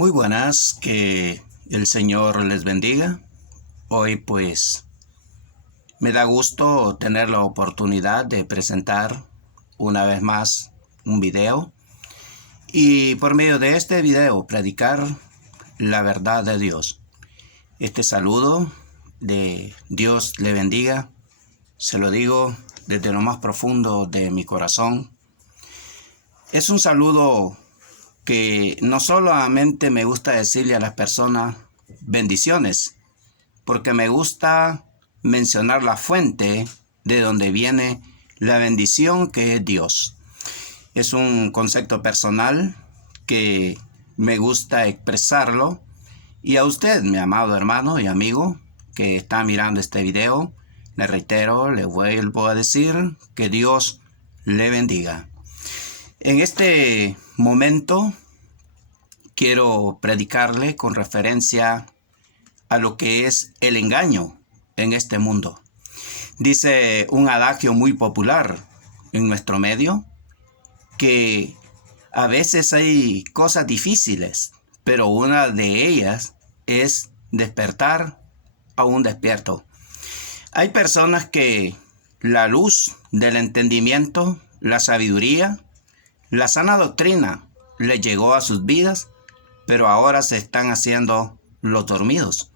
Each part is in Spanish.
Muy buenas, que el Señor les bendiga. Hoy pues me da gusto tener la oportunidad de presentar una vez más un video y por medio de este video predicar la verdad de Dios. Este saludo de Dios le bendiga, se lo digo desde lo más profundo de mi corazón. Es un saludo que no solamente me gusta decirle a las personas bendiciones, porque me gusta mencionar la fuente de donde viene la bendición, que es Dios. Es un concepto personal que me gusta expresarlo, y a usted, mi amado hermano y amigo que está mirando este video, le reitero, le vuelvo a decir que Dios le bendiga. En este momento quiero predicarle con referencia a lo que es el engaño en este mundo. Dice un adagio muy popular en nuestro medio que a veces hay cosas difíciles, pero una de ellas es despertar a un despierto. Hay personas que la luz del entendimiento, la sabiduría, la sana doctrina les llegó a sus vidas, pero ahora se están haciendo los dormidos.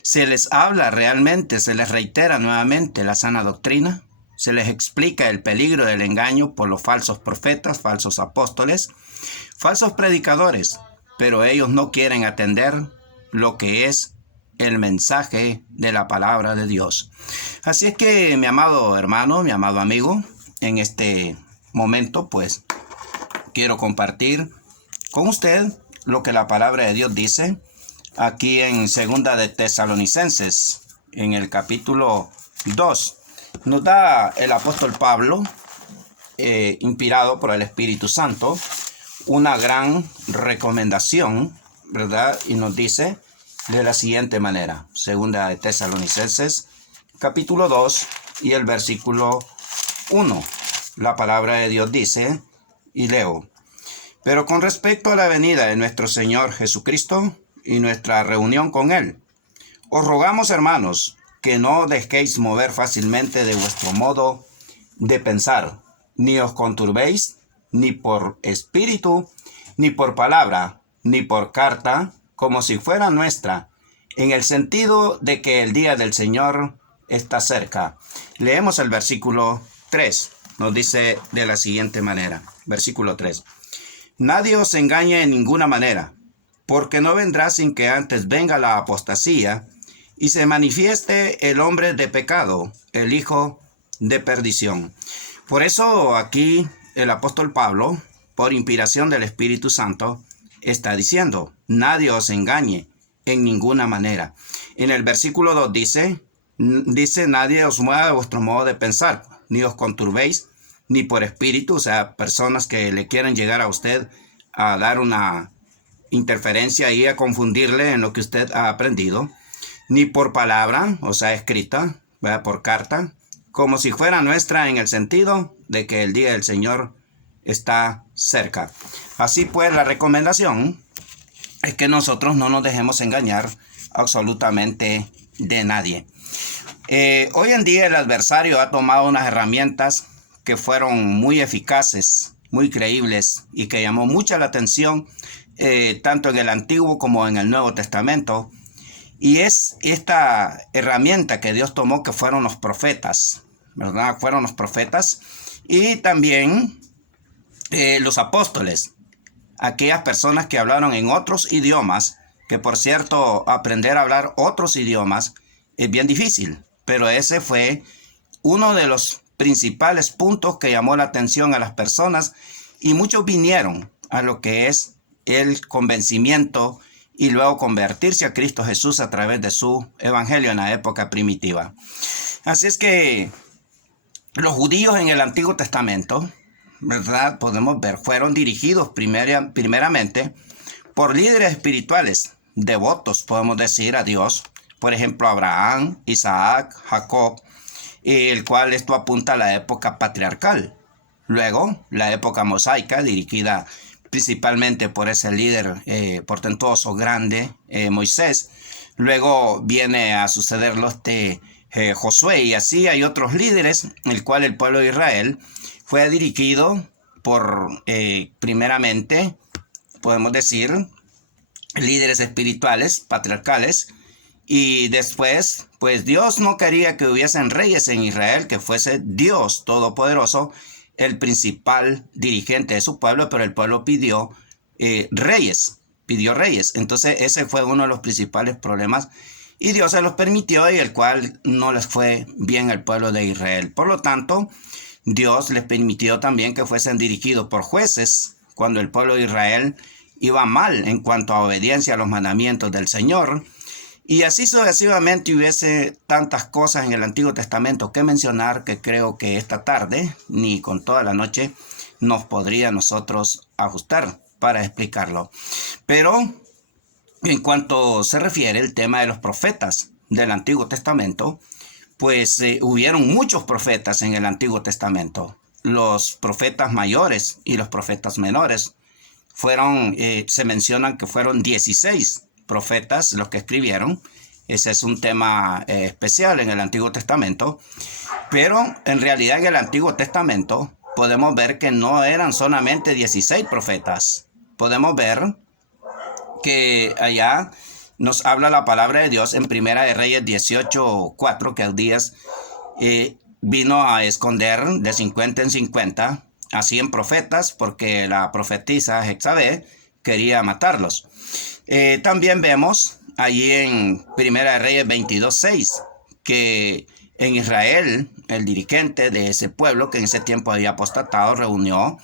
Se les habla realmente, se les reitera nuevamente la sana doctrina, se les explica el peligro del engaño por los falsos profetas, falsos apóstoles, falsos predicadores, pero ellos no quieren atender lo que es el mensaje de la palabra de Dios. Así es que, mi amado hermano, mi amado amigo, en este momento pues quiero compartir con usted lo que la palabra de Dios dice aquí en Segunda de Tesalonicenses, en el capítulo 2. Nos da el apóstol Pablo, inspirado por el Espíritu Santo, una gran recomendación, ¿verdad? Y nos dice de la siguiente manera: Segunda de Tesalonicenses, capítulo 2 y el versículo 1. La palabra de Dios dice, y leo: pero con respecto a la venida de nuestro Señor Jesucristo y nuestra reunión con Él, os rogamos, hermanos, que no dejéis mover fácilmente de vuestro modo de pensar, ni os conturbéis, ni por espíritu, ni por palabra, ni por carta, como si fuera nuestra, en el sentido de que el día del Señor está cerca. Leemos el versículo 3. Nos dice de la siguiente manera. Versículo 3. Nadie os engañe en ninguna manera, porque no vendrá sin que antes venga la apostasía y se manifieste el hombre de pecado, el hijo de perdición. Por eso aquí el apóstol Pablo, por inspiración del Espíritu Santo, está diciendo: nadie os engañe en ninguna manera. En el versículo 2 dice, nadie os mueva de vuestro modo de pensar, ni os conturbéis, ni por espíritu, o sea, personas que le quieren llegar a usted a dar una interferencia y a confundirle en lo que usted ha aprendido, ni por palabra, o sea, escrita, ¿verdad? Por carta, como si fuera nuestra, en el sentido de que el día del Señor está cerca. Así pues, la recomendación es que nosotros no nos dejemos engañar absolutamente de nadie. Hoy en día el adversario ha tomado unas herramientas que fueron muy eficaces, muy creíbles y que llamó mucha la atención tanto en el Antiguo como en el Nuevo Testamento. Y es esta herramienta que Dios tomó, que fueron los profetas, ¿verdad? Fueron los profetas y también los apóstoles, aquellas personas que hablaron en otros idiomas, que por cierto, aprender a hablar otros idiomas es bien difícil, pero ese fue uno de los principales puntos que llamó la atención a las personas, y muchos vinieron a lo que es el convencimiento y luego convertirse a Cristo Jesús a través de su evangelio en la época primitiva. Así es que los judíos en el Antiguo Testamento, ¿verdad? Podemos ver, fueron dirigidos primeramente por líderes espirituales, devotos, podemos decir, a Dios. Por ejemplo, Abraham, Isaac, Jacob, el cual esto apunta a la época patriarcal. Luego, la época mosaica, dirigida principalmente por ese líder portentoso, grande, Moisés. Luego viene a sucederlo Josué, y así hay otros líderes, el cual el pueblo de Israel fue dirigido por, primeramente, podemos decir, líderes espirituales, patriarcales, y después, pues Dios no quería que hubiesen reyes en Israel, que fuese Dios Todopoderoso el principal dirigente de su pueblo, pero el pueblo pidió reyes. Entonces ese fue uno de los principales problemas, y Dios se los permitió, y el cual no les fue bien al pueblo de Israel. Por lo tanto, Dios les permitió también que fuesen dirigidos por jueces cuando el pueblo de Israel iba mal en cuanto a obediencia a los mandamientos del Señor. Y así sucesivamente hubiese tantas cosas en el Antiguo Testamento que mencionar, que creo que esta tarde, ni con toda la noche, nos podría nosotros ajustar para explicarlo. Pero en cuanto se refiere al tema de los profetas del Antiguo Testamento, pues hubieron muchos profetas en el Antiguo Testamento. Los profetas mayores y los profetas menores fueron, se mencionan que fueron 16 profetas los que escribieron. Ese es un tema especial en el Antiguo Testamento, pero en realidad en el Antiguo Testamento podemos ver que no eran solamente 16 profetas. Podemos ver que allá nos habla la palabra de Dios en Primera de Reyes 18:4, que Abdías vino a esconder de 50 en 50 a 100 profetas, porque la profetisa Jezabel quería matarlos. También vemos allí en Primera de Reyes 22:6 que en Israel el dirigente de ese pueblo, que en ese tiempo había apostatado, reunió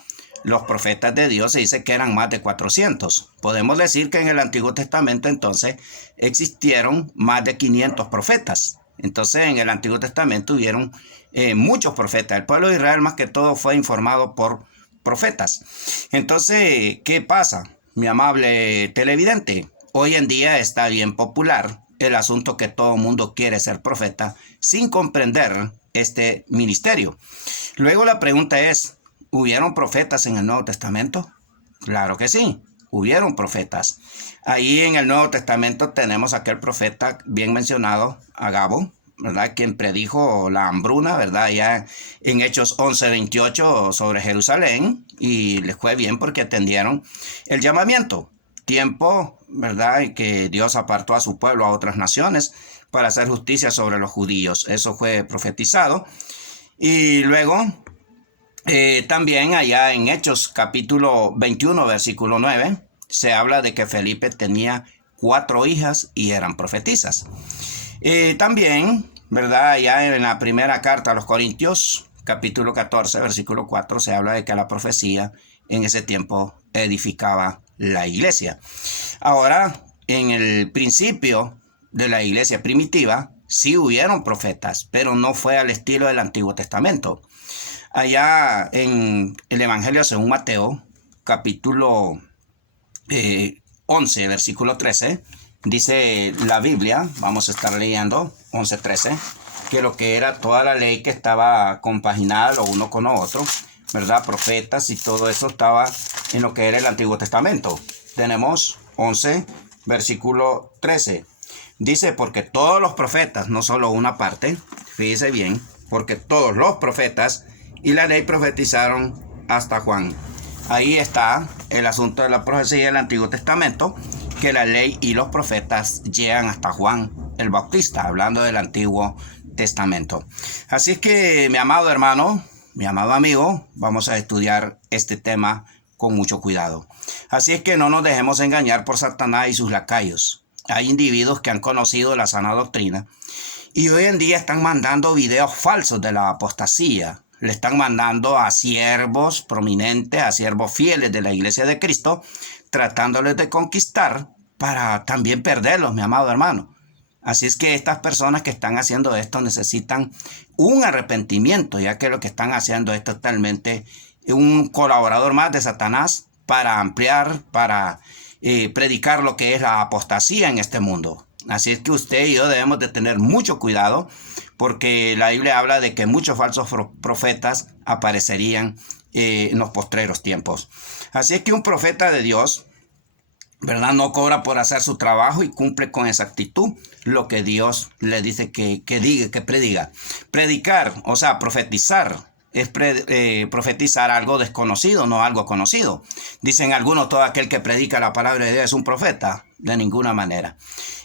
los profetas de Dios, se dice que eran más de 400. Podemos decir que en el Antiguo Testamento entonces existieron más de 500 profetas. Entonces en el Antiguo Testamento hubieron muchos profetas. El pueblo de Israel más que todo fue informado por profetas. Entonces, ¿qué pasa, mi amable televidente? Hoy en día está bien popular el asunto que todo mundo quiere ser profeta sin comprender este ministerio. Luego la pregunta es, ¿hubieron profetas en el Nuevo Testamento? Claro que sí, hubieron profetas. Ahí en el Nuevo Testamento tenemos aquel profeta bien mencionado, Agabo, ¿verdad? Quien predijo la hambruna, ¿verdad? Ya en Hechos 11:28 sobre Jerusalén, y les fue bien porque atendieron el llamamiento. Tiempo, ¿verdad? En que Dios apartó a su pueblo a otras naciones para hacer justicia sobre los judíos. Eso fue profetizado. Y luego, también allá en Hechos capítulo 21, versículo 9, se habla de que Felipe tenía 4 hijas y eran profetisas. También, ¿verdad? Allá en la primera carta a los Corintios, capítulo 14, versículo 4, se habla de que la profecía en ese tiempo edificaba la iglesia. Ahora, en el principio de la iglesia primitiva, sí hubieron profetas, pero no fue al estilo del Antiguo Testamento. Allá en el Evangelio según Mateo, capítulo 11, versículo 13, dice la Biblia, vamos a estar leyendo 11:13, que lo que era toda la ley que estaba compaginada lo uno con lo otro, ¿verdad? Profetas y todo eso estaba en lo que era el Antiguo Testamento. Tenemos 11, versículo 13. Dice, porque todos los profetas, no solo una parte, fíjese bien, porque todos los profetas y la ley profetizaron hasta Juan. Ahí está el asunto de la profecía del Antiguo Testamento, que la ley y los profetas llegan hasta Juan el Bautista, hablando del Antiguo Testamento. Así es que, mi amado hermano, mi amado amigo, vamos a estudiar este tema con mucho cuidado. Así es que no nos dejemos engañar por Satanás y sus lacayos. Hay individuos que han conocido la sana doctrina y hoy en día están mandando videos falsos de la apostasía. Le están mandando a siervos prominentes, a siervos fieles de la Iglesia de Cristo, tratándoles de conquistar para también perderlos, mi amado hermano. Así es que estas personas que están haciendo esto necesitan un arrepentimiento, ya que lo que están haciendo es totalmente un colaborador más de Satanás para ampliar, para predicar lo que es la apostasía en este mundo. Así es que usted y yo debemos de tener mucho cuidado, porque la Biblia habla de que muchos falsos profetas aparecerían en los postreros tiempos. Así es que un profeta de Dios, ¿verdad?, no cobra por hacer su trabajo y cumple con exactitud lo que Dios le dice que diga, que prediga. Predicar, o sea, profetizar, es profetizar algo desconocido, no algo conocido. Dicen algunos, todo aquel que predica la palabra de Dios es un profeta. De ninguna manera.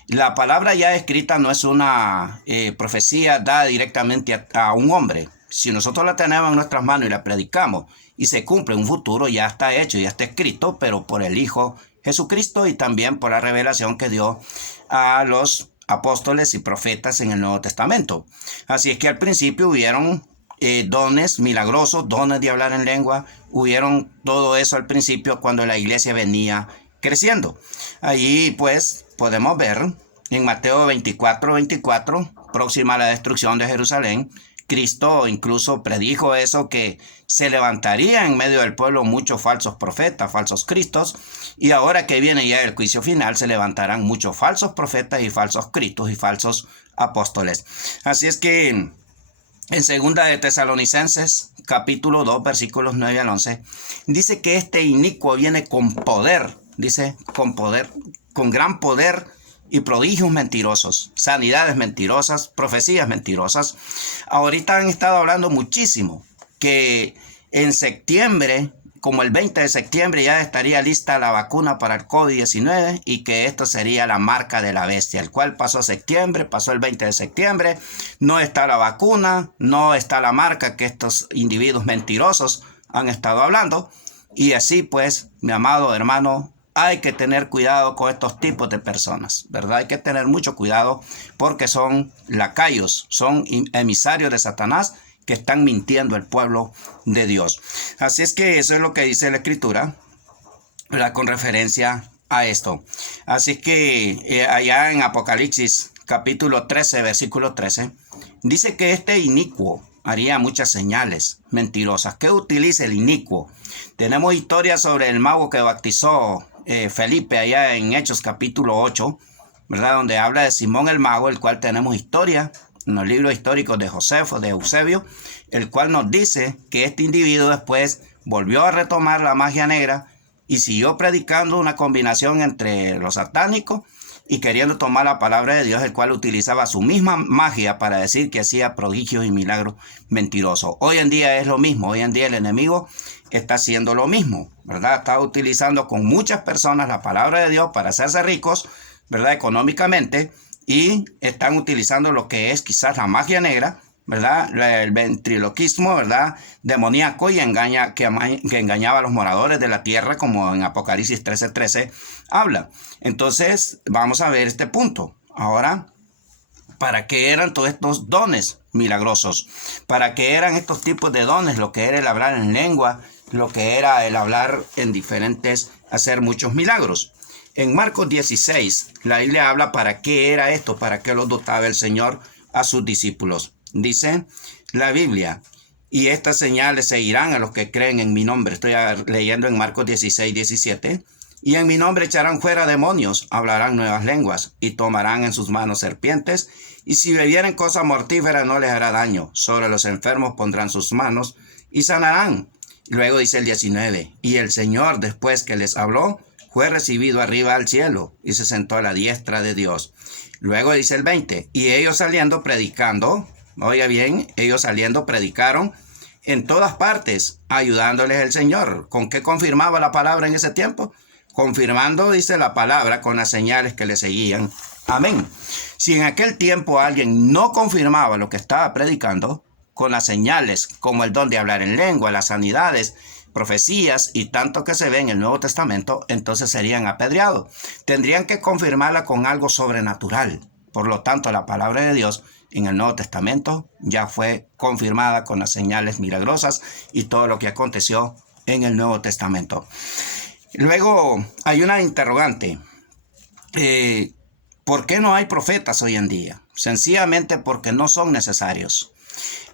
La palabra ya escrita no es una profecía dada directamente a un hombre. Si nosotros la tenemos en nuestras manos y la predicamos y se cumple en un futuro, ya está hecho, ya está escrito, pero por el Hijo Jesucristo y también por la revelación que dio a los apóstoles y profetas en el Nuevo Testamento. Así es que al principio hubieron dones milagrosos, dones de hablar en lengua, hubieron todo eso al principio cuando la iglesia venía creciendo. Allí pues podemos ver en Mateo 24, próxima a la destrucción de Jerusalén, Cristo incluso predijo eso, que se levantaría en medio del pueblo muchos falsos profetas, falsos cristos, y ahora que viene ya el juicio final, se levantarán muchos falsos profetas y falsos cristos y falsos apóstoles. Así es que en 2 de Tesalonicenses, capítulo 2, versículos 9 al 11, dice que este inicuo viene con poder, dice, con poder, con gran poder y prodigios mentirosos, sanidades mentirosas, profecías mentirosas. Ahorita han estado hablando muchísimo que en septiembre, como el 20 de septiembre, ya estaría lista la vacuna para el COVID-19 y que esto sería la marca de la bestia, el cual pasó septiembre, pasó el 20 de septiembre, no está la vacuna, no está la marca que estos individuos mentirosos han estado hablando. Y así pues, mi amado hermano, hay que tener cuidado con estos tipos de personas, ¿verdad? Hay que tener mucho cuidado porque son lacayos, son emisarios de Satanás que están mintiendo al pueblo de Dios. Así es que eso es lo que dice la Escritura, ¿verdad?, con referencia a esto. Así que allá en Apocalipsis capítulo 13, versículo 13, dice que este inicuo haría muchas señales mentirosas. ¿Qué utiliza el inicuo? Tenemos historias sobre el mago que bautizó Felipe allá en Hechos capítulo 8, ¿verdad?, donde habla de Simón el mago, el cual tenemos historia en los libros históricos de Josefo, de Eusebio, el cual nos dice que este individuo después volvió a retomar la magia negra y siguió predicando una combinación entre lo satánico y queriendo tomar la palabra de Dios, el cual utilizaba su misma magia para decir que hacía prodigios y milagros mentirosos. Hoy en día es lo mismo, hoy en día el enemigo está haciendo lo mismo, ¿verdad? Está utilizando con muchas personas la palabra de Dios para hacerse ricos, ¿verdad?, económicamente, y están utilizando lo que es quizás la magia negra, ¿verdad?, el ventriloquismo, ¿verdad?, demoníaco, y que engañaba a los moradores de la tierra, como en Apocalipsis 13:13 habla. Entonces, vamos a ver este punto. Ahora, ¿para qué eran todos estos dones milagrosos? ¿Para qué eran estos tipos de dones? Lo que era el hablar en lengua, lo que era el hablar en diferentes, hacer muchos milagros. En Marcos 16, la Biblia habla para qué era esto, para qué los dotaba el Señor a sus discípulos. Dice la Biblia, y estas señales seguirán a los que creen en mi nombre. Estoy leyendo en Marcos 16, 17. Y en mi nombre echarán fuera demonios, hablarán nuevas lenguas, y tomarán en sus manos serpientes, y si bebieren cosa mortífera no les hará daño. Sobre los enfermos pondrán sus manos, y sanarán. Luego dice el 19, y el Señor, después que les habló, fue recibido arriba al cielo, y se sentó a la diestra de Dios. Luego dice el 20, y ellos saliendo predicando, oiga bien, ellos saliendo predicaron en todas partes, ayudándoles el Señor. ¿Con qué confirmaba la palabra en ese tiempo? Confirmando, dice la palabra, con las señales que le seguían. Amén. Si en aquel tiempo alguien no confirmaba lo que estaba predicando, con las señales como el don de hablar en lengua, las sanidades, profecías y tanto que se ve en el Nuevo Testamento, entonces serían apedreados. Tendrían que confirmarla con algo sobrenatural. Por lo tanto, la palabra de Dios en el Nuevo Testamento ya fue confirmada con las señales milagrosas y todo lo que aconteció en el Nuevo Testamento. Luego hay una interrogante. ¿Por qué no hay profetas hoy en día? Sencillamente porque no son necesarios.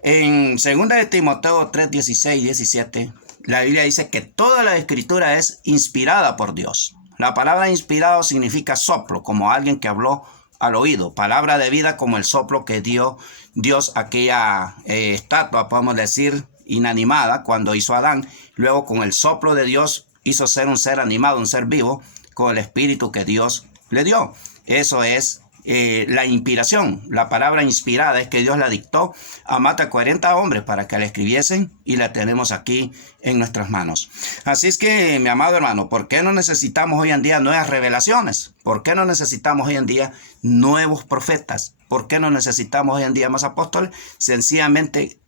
En 2 de Timoteo 3, 16 y 17, la Biblia dice que toda la Escritura es inspirada por Dios. La palabra inspirado significa soplo, como alguien que habló al oído. Palabra de vida como el soplo que dio Dios a aquella estatua, podemos decir, inanimada cuando hizo a Adán. Luego con el soplo de Dios hizo ser un ser animado, un ser vivo, con el espíritu que Dios le dio. Eso es la inspiración. La palabra inspirada es que Dios la dictó a más de 40 hombres para que la escribiesen, y la tenemos aquí en nuestras manos. Así es que, mi amado hermano, ¿por qué no necesitamos hoy en día nuevas revelaciones? ¿Por qué no necesitamos hoy en día nuevos profetas? ¿Por qué no necesitamos hoy en día más apóstoles? Sencillamente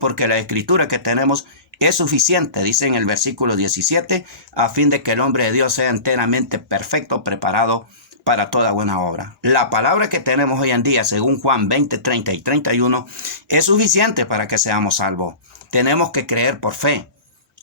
porque la escritura que tenemos es suficiente, dice en el versículo 17, a fin de que el hombre de Dios sea enteramente perfecto, preparado para toda buena obra. La palabra que tenemos hoy en día, según Juan 20, 30 y 31, es suficiente para que seamos salvos. Tenemos que creer por fe.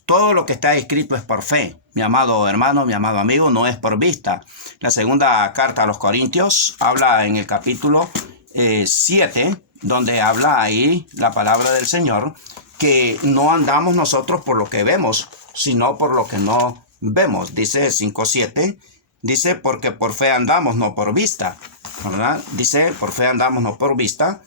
Todo lo que está escrito es por fe. Mi amado hermano, mi amado amigo, no es por vista. La segunda carta a los Corintios habla en el capítulo 7, donde habla ahí la palabra del Señor, que no andamos nosotros por lo que vemos, sino por lo que no vemos. Dice 5:7. Dice, porque por fe andamos, no por vista, ¿verdad? Dice, por fe andamos, no por vista,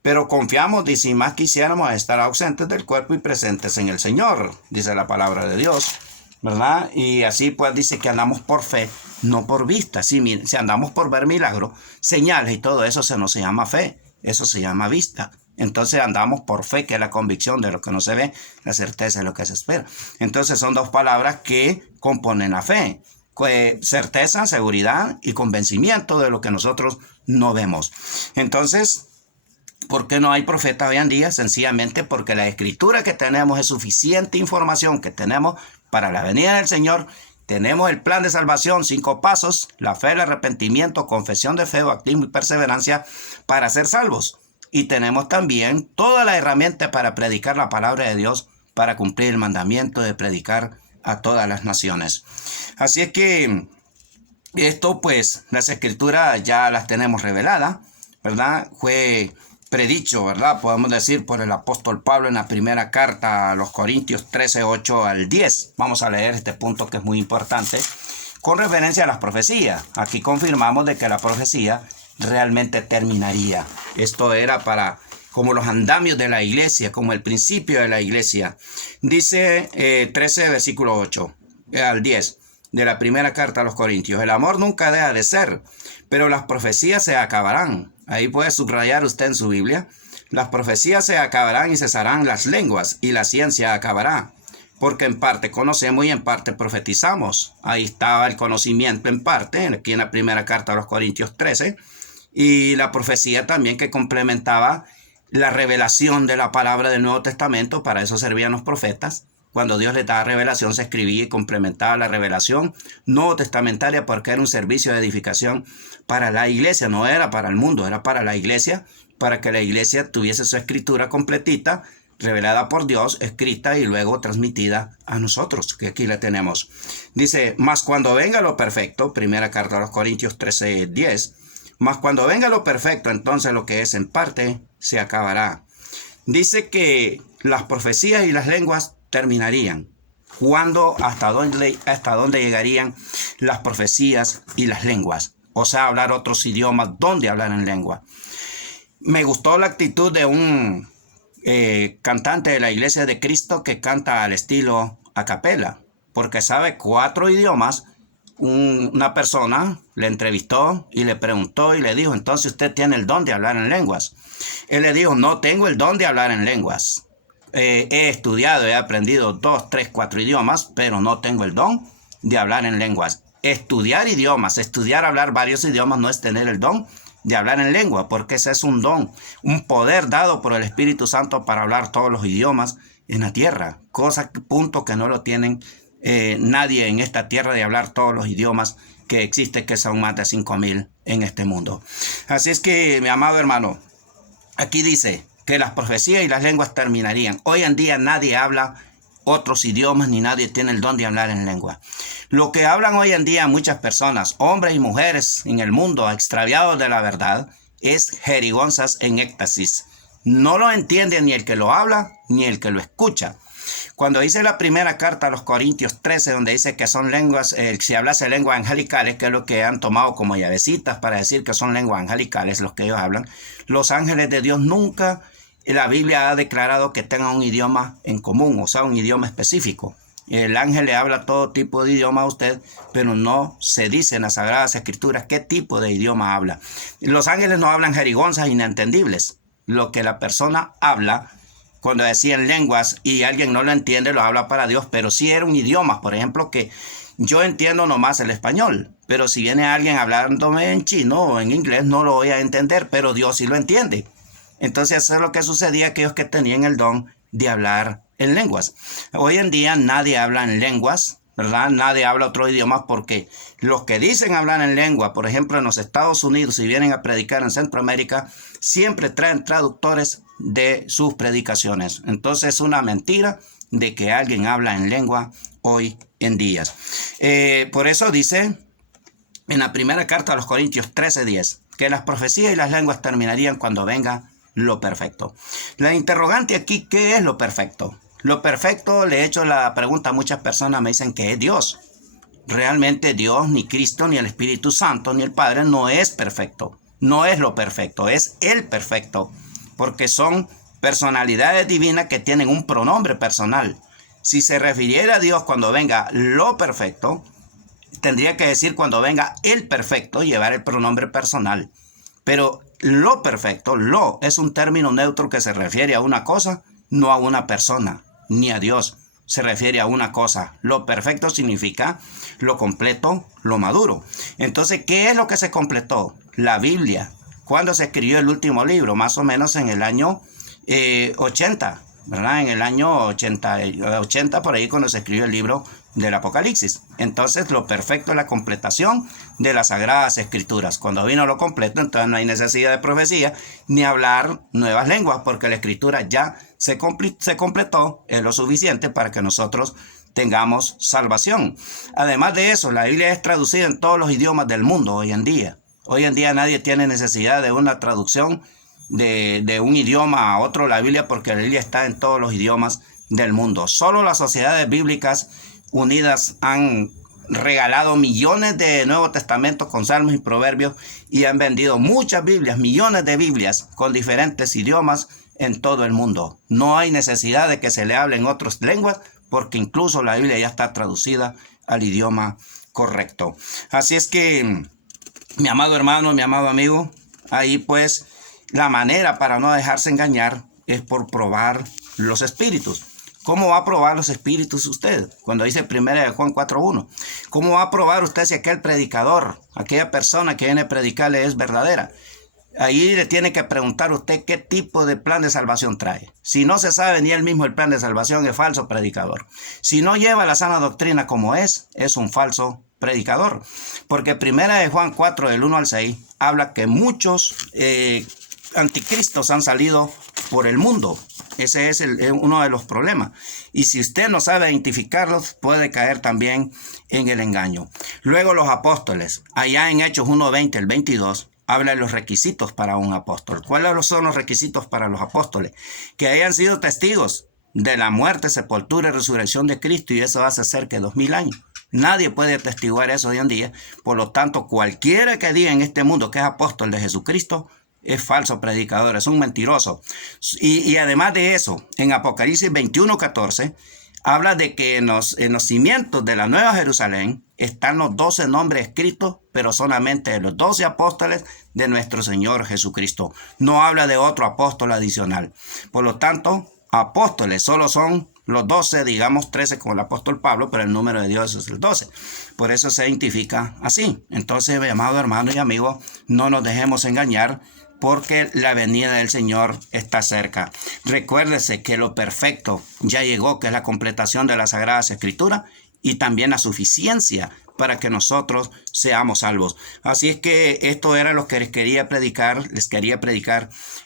pero confiamos, dice, y más quisiéramos estar ausentes del cuerpo y presentes en el Señor, dice la palabra de Dios, ¿verdad? Y así pues dice que andamos por fe, no por vista. Si andamos por ver milagros, señales y todo eso, no se llama fe, eso se llama vista. Entonces andamos por fe, que es la convicción de lo que no se ve, la certeza de lo que se espera. Entonces son dos palabras que componen la fe. Certeza, seguridad y convencimiento de lo que nosotros no vemos. Entonces, ¿por qué no hay profeta hoy en día? Sencillamente porque la escritura que tenemos es suficiente información que tenemos para la venida del Señor. Tenemos el plan de salvación, 5 pasos: la fe, el arrepentimiento, confesión de fe, bautismo y perseverancia para ser salvos. Y tenemos también toda la herramienta para predicar la palabra de Dios, para cumplir el mandamiento de predicar a todas las naciones. Así es que esto, pues, las escrituras ya las tenemos reveladas, ¿verdad? Fue predicho, ¿verdad? Podemos decir por el apóstol Pablo en la primera carta a los Corintios 13, 8 al 10. Vamos a leer este punto que es muy importante con referencia a las profecías. Aquí confirmamos de que la profecía realmente terminaría. Esto era para como los andamios de la iglesia, como el principio de la iglesia. Dice 13, versículo 8 al 10 de la primera carta a los Corintios: el amor nunca deja de ser, pero las profecías se acabarán. Ahí puede subrayar usted en su Biblia: las profecías se acabarán y cesarán las lenguas, y la ciencia acabará. Porque en parte conocemos y en parte profetizamos. Ahí estaba el conocimiento en parte, aquí en la primera carta a los Corintios 13, y la profecía también, que complementaba la revelación de la palabra del Nuevo Testamento. Para eso servían los profetas. Cuando Dios les daba revelación, se escribía y complementaba la revelación nuevo testamentaria, porque era un servicio de edificación para la iglesia. No era para el mundo, era para la iglesia, para que la iglesia tuviese su escritura completita, revelada por Dios, escrita y luego transmitida a nosotros, que aquí la tenemos. Dice: mas cuando venga lo perfecto, primera carta a los Corintios 13, 10, mas cuando venga lo perfecto, entonces lo que es en parte se acabará. Dice que las profecías y las lenguas terminarían. ¿Cuándo? ¿Hasta dónde llegarían las profecías y las lenguas? O sea, hablar otros idiomas. ¿Dónde hablar en lengua? Me gustó la actitud de un cantante de la Iglesia de Cristo que canta al estilo a capela, porque sabe 4 idiomas. Una persona le entrevistó y le preguntó y le dijo: entonces usted tiene el don de hablar en lenguas. Él le dijo: no tengo el don de hablar en lenguas. He estudiado, he aprendido 2, 3, 4 idiomas, pero no tengo el don de hablar en lenguas. Estudiar idiomas, hablar varios idiomas, no es tener el don de hablar en lengua, porque ese es un don, un poder dado por el Espíritu Santo para hablar todos los idiomas en la tierra. Punto que no lo tienen nadie en esta tierra, de hablar todos los idiomas que existen, que son más de 5,000 en este mundo. Así es que, mi amado hermano, aquí dice que las profecías y las lenguas terminarían. Hoy en día nadie habla otros idiomas, ni nadie tiene el don de hablar en lengua. Lo que hablan hoy en día muchas personas, hombres y mujeres en el mundo extraviados de la verdad, es jerigonzas en éxtasis. No lo entiende ni el que lo habla, ni el que lo escucha. Cuando dice la primera carta a los Corintios 13, donde dice que son lenguas, si hablase lenguas angelicales, que es lo que han tomado como llavecitas para decir que son lenguas angelicales los que ellos hablan, los ángeles de Dios nunca la Biblia ha declarado que tengan un idioma en común, o sea, un idioma específico. El ángel le habla todo tipo de idioma a usted, pero no se dice en las Sagradas Escrituras qué tipo de idioma habla. Los ángeles no hablan jerigonzas inentendibles. Lo que la persona habla, cuando decían lenguas y alguien no lo entiende, lo habla para Dios, pero sí era un idioma, por ejemplo, que yo entiendo nomás el español, pero si viene alguien hablándome en chino o en inglés, no lo voy a entender, pero Dios sí lo entiende. Entonces eso es lo que sucedía a aquellos que tenían el don de hablar en lenguas. Hoy en día nadie habla en lenguas, ¿verdad? Nadie habla otro idioma porque los que dicen hablar en lengua, por ejemplo en los Estados Unidos, si vienen a predicar en Centroamérica, siempre traen traductores de sus predicaciones. Entonces es una mentira de que alguien habla en lengua hoy en día. Por eso dice en la primera carta a los Corintios 13:10 que las profecías y las lenguas terminarían cuando venga lo perfecto. La interrogante aquí, ¿qué es lo perfecto? Lo perfecto, le he hecho la pregunta a muchas personas, me dicen que es Dios. Realmente Dios, ni Cristo, ni el Espíritu Santo, ni el Padre no es perfecto. No es lo perfecto, es el perfecto. Porque son personalidades divinas que tienen un pronombre personal. Si se refiriera a Dios cuando venga lo perfecto, tendría que decir cuando venga el perfecto, llevar el pronombre personal. Pero lo perfecto, lo, es un término neutro que se refiere a una cosa, no a una persona, ni a Dios. Se refiere a una cosa. Lo perfecto significa lo completo, lo maduro. Entonces, ¿qué es lo que se completó? La Biblia. ¿Cuándo se escribió el último libro? Más o menos en el año 80, ¿verdad? En el año 80 por ahí cuando se escribió el libro del Apocalipsis. Entonces lo perfecto es la completación de las Sagradas Escrituras. Cuando vino lo completo, entonces no hay necesidad de profecía ni hablar nuevas lenguas, porque la Escritura ya se completó, es lo suficiente para que nosotros tengamos salvación. Además de eso, la Biblia es traducida en todos los idiomas del mundo hoy en día. Hoy en día nadie tiene necesidad de una traducción de un idioma a otro, la Biblia, porque la Biblia está en todos los idiomas del mundo. Solo las sociedades bíblicas unidas han regalado millones de Nuevos Testamentos con Salmos y Proverbios y han vendido muchas Biblias, millones de Biblias con diferentes idiomas en todo el mundo. No hay necesidad de que se le hable en otras lenguas porque incluso la Biblia ya está traducida al idioma correcto. Así es que, mi amado hermano, mi amado amigo, ahí pues la manera para no dejarse engañar es por probar los espíritus. ¿Cómo va a probar los espíritus usted? Cuando dice 1 Juan 4:1. ¿Cómo va a probar usted si aquel predicador, aquella persona que viene a predicarle es verdadera? Ahí le tiene que preguntar usted qué tipo de plan de salvación trae. Si no se sabe ni él mismo el plan de salvación, es falso predicador. Si no lleva la sana doctrina como es un falso predicador. Porque 1 Juan 4, del 1 al 6, habla que muchos anticristos han salido por el mundo. Ese es uno de los problemas. Y si usted no sabe identificarlos, puede caer también en el engaño. Luego los apóstoles. Allá en Hechos 1:20, el 22, habla de los requisitos para un apóstol. ¿Cuáles son los requisitos para los apóstoles? Que hayan sido testigos de la muerte, sepultura y resurrección de Cristo, y eso hace cerca de 2000 años. Nadie puede atestiguar eso hoy en día. Por lo tanto, cualquiera que diga en este mundo que es apóstol de Jesucristo es falso predicador, es un mentiroso. Y además de eso, en Apocalipsis 21:14, habla de que en los cimientos de la Nueva Jerusalén están los 12 nombres escritos, pero solamente de los 12 apóstoles de nuestro Señor Jesucristo. No habla de otro apóstol adicional. Por lo tanto, apóstoles solo son los 12, digamos 13 como el apóstol Pablo, pero el número de Dios es el 12. Por eso se identifica así. Entonces, mi amado hermano y amigo, no nos dejemos engañar, porque la venida del Señor está cerca. Recuérdese que lo perfecto ya llegó, que es la completación de las Sagradas Escrituras y también la suficiencia para que nosotros seamos salvos. Así es que esto era lo que les quería predicar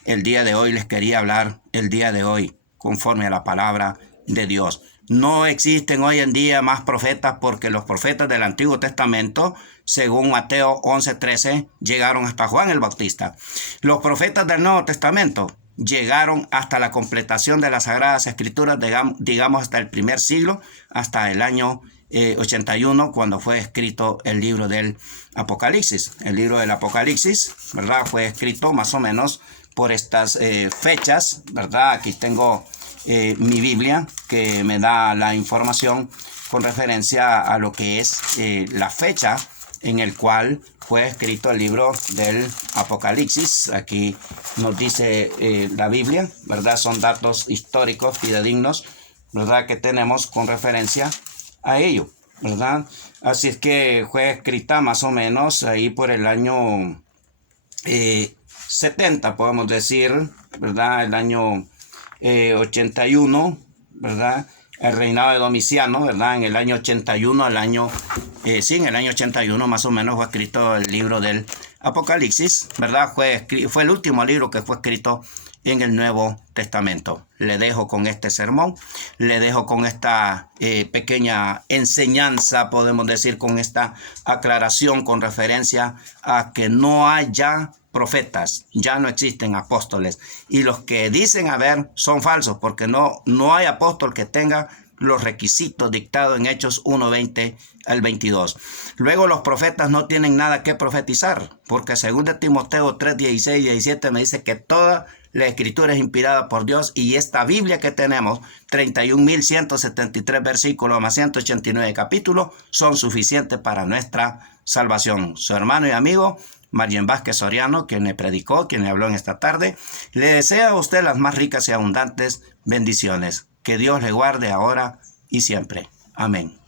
el día de hoy, les quería hablar el día de hoy, conforme a la palabra de Dios. No existen hoy en día más profetas porque los profetas del Antiguo Testamento, según Mateo 11:13, llegaron hasta Juan el Bautista. Los profetas del Nuevo Testamento llegaron hasta la completación de las Sagradas Escrituras, digamos hasta el primer siglo, hasta el año 81, cuando fue escrito el libro del Apocalipsis. El libro del Apocalipsis, ¿verdad? Fue escrito más o menos por estas fechas, ¿verdad? Aquí tengo mi Biblia que me da la información con referencia a lo que es la fecha en el cual fue escrito el libro del Apocalipsis. Aquí nos dice la Biblia, ¿verdad? Son datos históricos fidedignos, ¿verdad? Que tenemos con referencia a ello, ¿verdad? Así es que fue escrita más o menos ahí por el año 70, podemos decir, ¿verdad? El año 81, ¿verdad? El reinado de Domiciano, ¿verdad? En el año 81, en el año 81 más o menos fue escrito el libro del Apocalipsis, ¿verdad? Fue el último libro que fue escrito en el Nuevo Testamento. Le dejo con este sermón, le dejo con esta pequeña enseñanza, podemos decir, con esta aclaración con referencia a que no hay ya profetas, ya no existen apóstoles, y los que dicen haber son falsos, porque no hay apóstol que tenga los requisitos dictados en Hechos 1:20 al 22. Luego los profetas no tienen nada que profetizar, porque según de Timoteo 3:16 y 17 me dice que toda la escritura es inspirada por Dios, y esta Biblia que tenemos, 31.173 versículos más 189 capítulos, son suficientes para nuestra salvación. Su hermano y amigo Margen Vázquez Soriano, quien le predicó, quien le habló en esta tarde, le desea a usted las más ricas y abundantes bendiciones. Que Dios le guarde ahora y siempre. Amén.